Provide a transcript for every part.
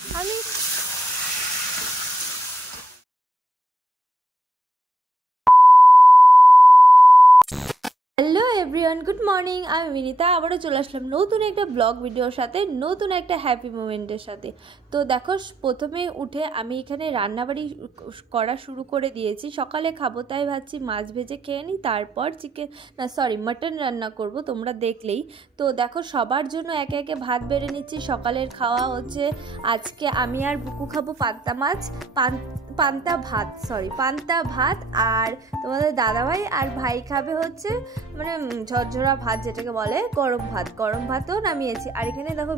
আমি hello everyone, good morning. আমি বিনিতা আবারও চলে আসলাম নতুন একটা ব্লগ ভিডিওর সাথে, নতুন একটা হ্যাপি মোমেন্টের সাথে। তো দেখো, প্রথমে উঠে আমি এখানে রান্নাবাড়ি করা শুরু করে দিয়েছি। সকালে খাবো তাই ভাবছি মাছ ভেজে খেয়ে নিই, তারপর মাটন রান্না করব, তোমরা দেখলেই। তো দেখো, সবার জন্য একে একে ভাত বেড়ে নিচ্ছি। সকালের খাওয়া হচ্ছে আজকে আমি আর বুকু খাবো পান্তা মাছ, পান্তা ভাত, আর তোমাদের দাদাভাই আর ভাই খাবে হচ্ছে মানে ঝরঝরা ভাত, যেটাকে বলে গরম ভাতও নামিয়েছি। আর এখানে দেখো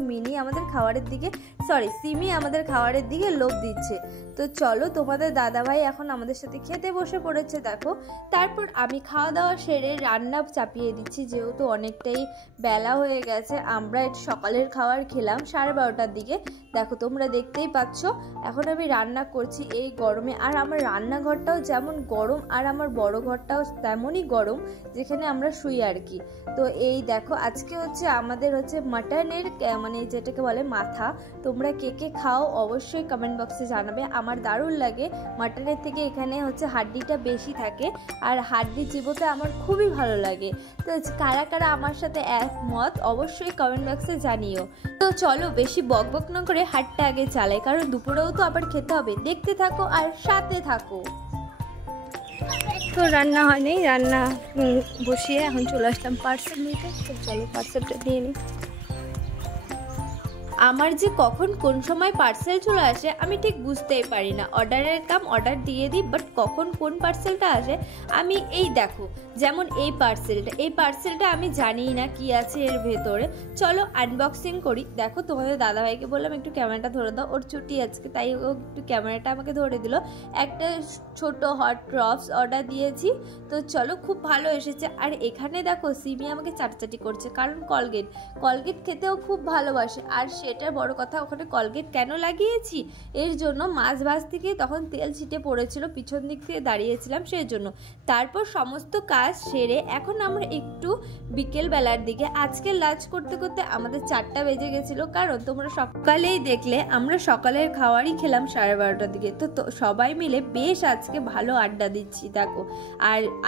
সিমি আমাদের খাবারের দিকে লোভ দিচ্ছে। তো চলো, তোমাদের দাদাভাই এখন আমাদের সাথে খেতে বসে পড়েছে দেখো। তারপর আমি খাওয়া দাওয়া সেরে রান্না চাপিয়ে দিচ্ছি, যেহেতু অনেকটাই বেলা হয়ে গেছে। আমরা একটু সকালের খাবার খেলাম 12:30টার দিকে। দেখো, তোমরা দেখতেই পাচ্ছ এখন আমি রান্না করছি এই গরমে। আর আমার রান্নাঘরটাও যেমন গরম আর আমার বড় ঘরটাও তেমনই গরম, যেখানে আমরা শুই আর কি। তো এই দেখো, আজকে হচ্ছে আমাদের হচ্ছে মাটনের মানে যেটাকে বলে মাথা। তোমরা কে কে খাও অবশ্যই কমেন্ট বক্সে জানাবে। আমার দারুণ লাগে মাটনের থেকে, এখানে হচ্ছে হাড্ডিটা বেশি থাকে, আর হাড্ডি চিবোতে আমার খুবই ভালো লাগে। তো কারা কারা আমার সাথে একমত অবশ্যই কমেন্ট বক্সে জানিও। তো চলো, বেশি বকবক না করে হাটটা আগে চালাই, কারণ দুপুরেও তো আবার খেতে হবে। দেখতে থাকো আর সাথে থাকো। তো রান্না হয়নি, রান্না বসিয়ে এখন চলে আসলাম পার্সেল নিতে। তো চলো পার্সেলটা দিয়ে নিই। আমার যে কখন কোন সময় পার্সেল চলে আসে আমি ঠিক বুঝতেই পারি না। অর্ডারের কাম অর্ডার দিয়ে দিই, বাট কখন কোন পার্সেলটা আসে আমি এই দেখো, যেমন এই পার্সেলটা আমি জানি না কি আছে এর ভেতরে। চলো আনবক্সিং করি। দেখো, তোমাদের দাদাভাইকে বললাম একটু ক্যামেরাটা ধরে দাও, ওর ছুটি আজকে, তাই ও একটু ক্যামেরাটা আমাকে ধরে দিল। একটা ছোট হট ক্রপস অর্ডার দিয়েছি। তো চলো, খুব ভালো এসেছে। আর এখানে দেখো, সিমি আমাকে চাটাচাটি করছে, কারণ কলগেট খেতেও খুব ভালোবাসে। আর সেটার বড় কথা, ওখানে কলগেট কেন লাগিয়েছি এর জন্য, মাছ ভাজ থেকে তখন তেল ছিটে পড়েছিল, পিছন দিক থেকে দাঁড়িয়েছিলাম সেই জন্য। তারপর সমস্ত কাজ সেরে এখন আমরা একটু বিকেল বেলার দিকে, আজকে লাঞ্চ করতে করতে আমাদের 4টা বেজে গেছিলো, কারণ তোমরা সকালেই দেখলে আমরা সকালের খাবারই খেলাম 12:30টার দিকে। তো সবাই মিলে বেশ আজকে ভালো আড্ডা দিচ্ছি দেখো।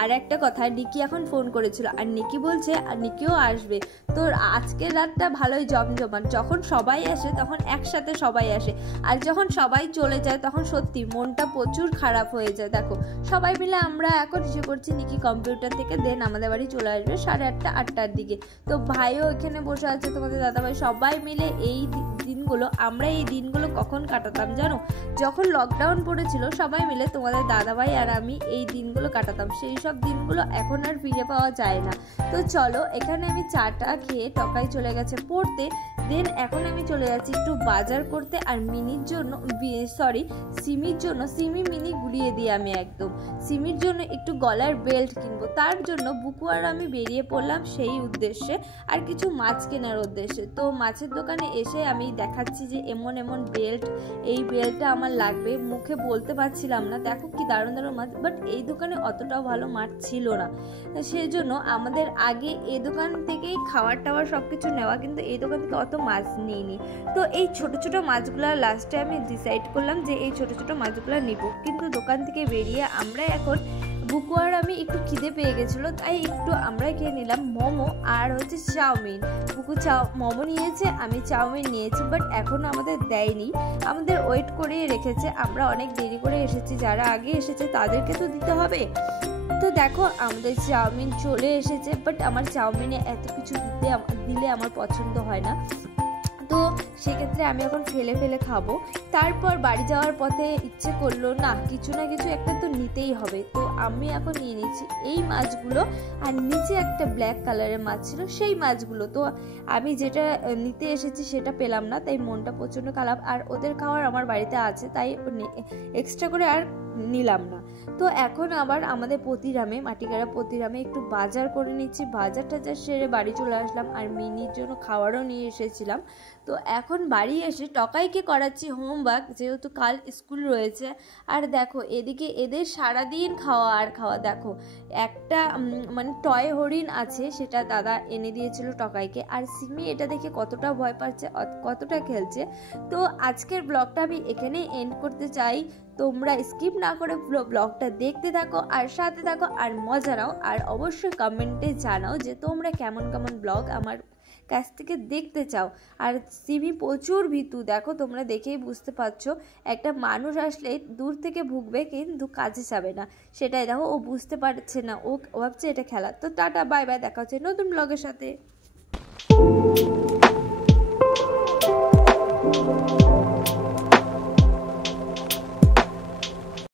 আর একটা কথা, নিকি এখন ফোন করেছিল, আর নিকি বলছে আর নিকিও আসবে। তো আজকের রাতটা ভালোই জমজমাট। যখন সবাই আসে তখন একসাথে সবাই আসে, আর যখন সবাই চলে যায় তখন সত্যি মনটা প্রচুর খারাপ হয়ে যায়। দেখো, সবাই মিলে আমরা এখন এসে করছি, নিকি কম্পিউটার থেকে দেন আমাদের বাড়ি চলে আসবে 8:30 8টার দিকে। তো ভাইও এখানে বসে আছে, তোমাদের দাদাভাই, সবাই মিলে এই দিনগুলো কখন কাটাতাম জানো? যখন লকডাউন পড়েছিল সবাই মিলে তোমাদের দাদাভাই আর আমি এই দিনগুলো কাটাতাম। সেই সব দিনগুলো এখন আর ফিরে পাওয়া যায় না। তো চলো, এখানে আমি চাটা খেয়ে টকাই চলে গেছে পড়তে। দেন এখন আমি চলে যাচ্ছি একটু বাজার করতে, আর সিমি মিনি গুলিয়ে দিই আমি একদম। সিমির জন্য একটু গলার বেল্ট কিনবো, তার জন্য বুকু আর আমি বেরিয়ে পড়লাম সেই উদ্দেশ্যে, আর কিছু মাছ কেনার উদ্দেশ্যে। তো মাছের দোকানে এসে আমি দেখাচ্ছি যে এমন বেল্ট, এই বেল্টটা আমার লাগবে। মুখে বলতে পারছিলাম না, দেখো কি দারুণ দারুণ মাছ, বাট এই দোকানে অতটাও ভালো মাছ ছিল না। সেই জন্য আমাদের আগে এই দোকান থেকেই খাবার টাবার সব কিছু নেওয়া, কিন্তু এই দোকান থেকে অত মাছ নিইনি। তো এই ছোট ছোট মাছগুলো লাস্টে আমি ডিসাইড করলাম যে এই ছোট ছোট মাছগুলো নিব। কিন্তু দোকান থেকে বেরিয়ে আমরা এখন বুকু আর আমি একটু খিদে পেয়ে গেছিলো, তাই একটু আমরা খেয়ে নিলাম মোমো আর হচ্ছে চাউমিন। বুকু মোমো নিয়েছে, আমি চাউমিন নিয়েছি, বাট এখনও আমাদের দেয়নি, আমাদের ওয়েট করে রেখেছে। আমরা অনেক দেরি করে এসেছি, যারা আগে এসেছে তাদেরকে তো দিতে হবে। তো দেখো, আমাদের চাউমিন চলে এসেছে, বাট আমার চাউমিনে এত কিছু দিলে আমার পছন্দ হয় না। তো সেক্ষেত্রে আমি এখন ফেলে খাবো। তারপর বাড়ি যাওয়ার পথে ইচ্ছে করলো না কিছু একটা তো নিতেই হবে। তো আমি এখন নিয়ে নিচ্ছি এই মাছগুলো, আর নিচে একটা ব্ল্যাক কালারের মাছ ছিল সেই মাছগুলো। তো আমি যেটা নিতে এসেছি সেটা পেলাম না, তাই মনটা প্রচণ্ড খারাপ। আর ওদের খাওয়ার আমার বাড়িতে আছে, তাই এক্সট্রা করে আর নিলাম না। তো এখন আবার আমাদের প্রতিরামে মাটিগাড়া প্রতিরামে একটু বাজার করে নিচ্ছি, বাজার টাজার সেরে বাড়ি চলে আসলাম। আর মিনির জন্য খাবারও নিয়ে এসেছিলাম। তো এখন বাড়ি এসে টকাইকে করাচ্ছি হোমওয়ার্ক, যেহেতু কাল স্কুল রয়েছে। আর দেখো এদিকে এদের সারাদিন খাওয়া আর খাওয়া। দেখো একটা মানে টয় হরিণ আছে, সেটা দাদা এনে দিয়েছিল টকাইকে। আর সিমি এটা দেখে কতটা ভয় পাচ্ছে, কতটা খেলছে। তো আজকের ব্লগটা আমি এখানে এন্ড করতে চাই। তোমরা স্কিপ না করে ব্লগটা দেখতে থাকো আর সাথে থাকো আর মজা নাও। আর অবশ্যই কমেন্টে জানাও যে তোমরা কেমন কেমন ব্লগ আমার কাছ থেকে দেখতে চাও। আর সিমি প্রচুর ভীতু, দেখো তোমরা দেখেই বুঝতে পারছো। একটা মানুষ আসলে দূর থেকে ভুগবে কিন্তু কাছে যাবে না, সেটাই দেখো ও বুঝতে পারছে না, ও ভাবছে এটা খেলা। তো টাটা, বাই বাই, দেখা হচ্ছে নতুন ব্লগের সাথে।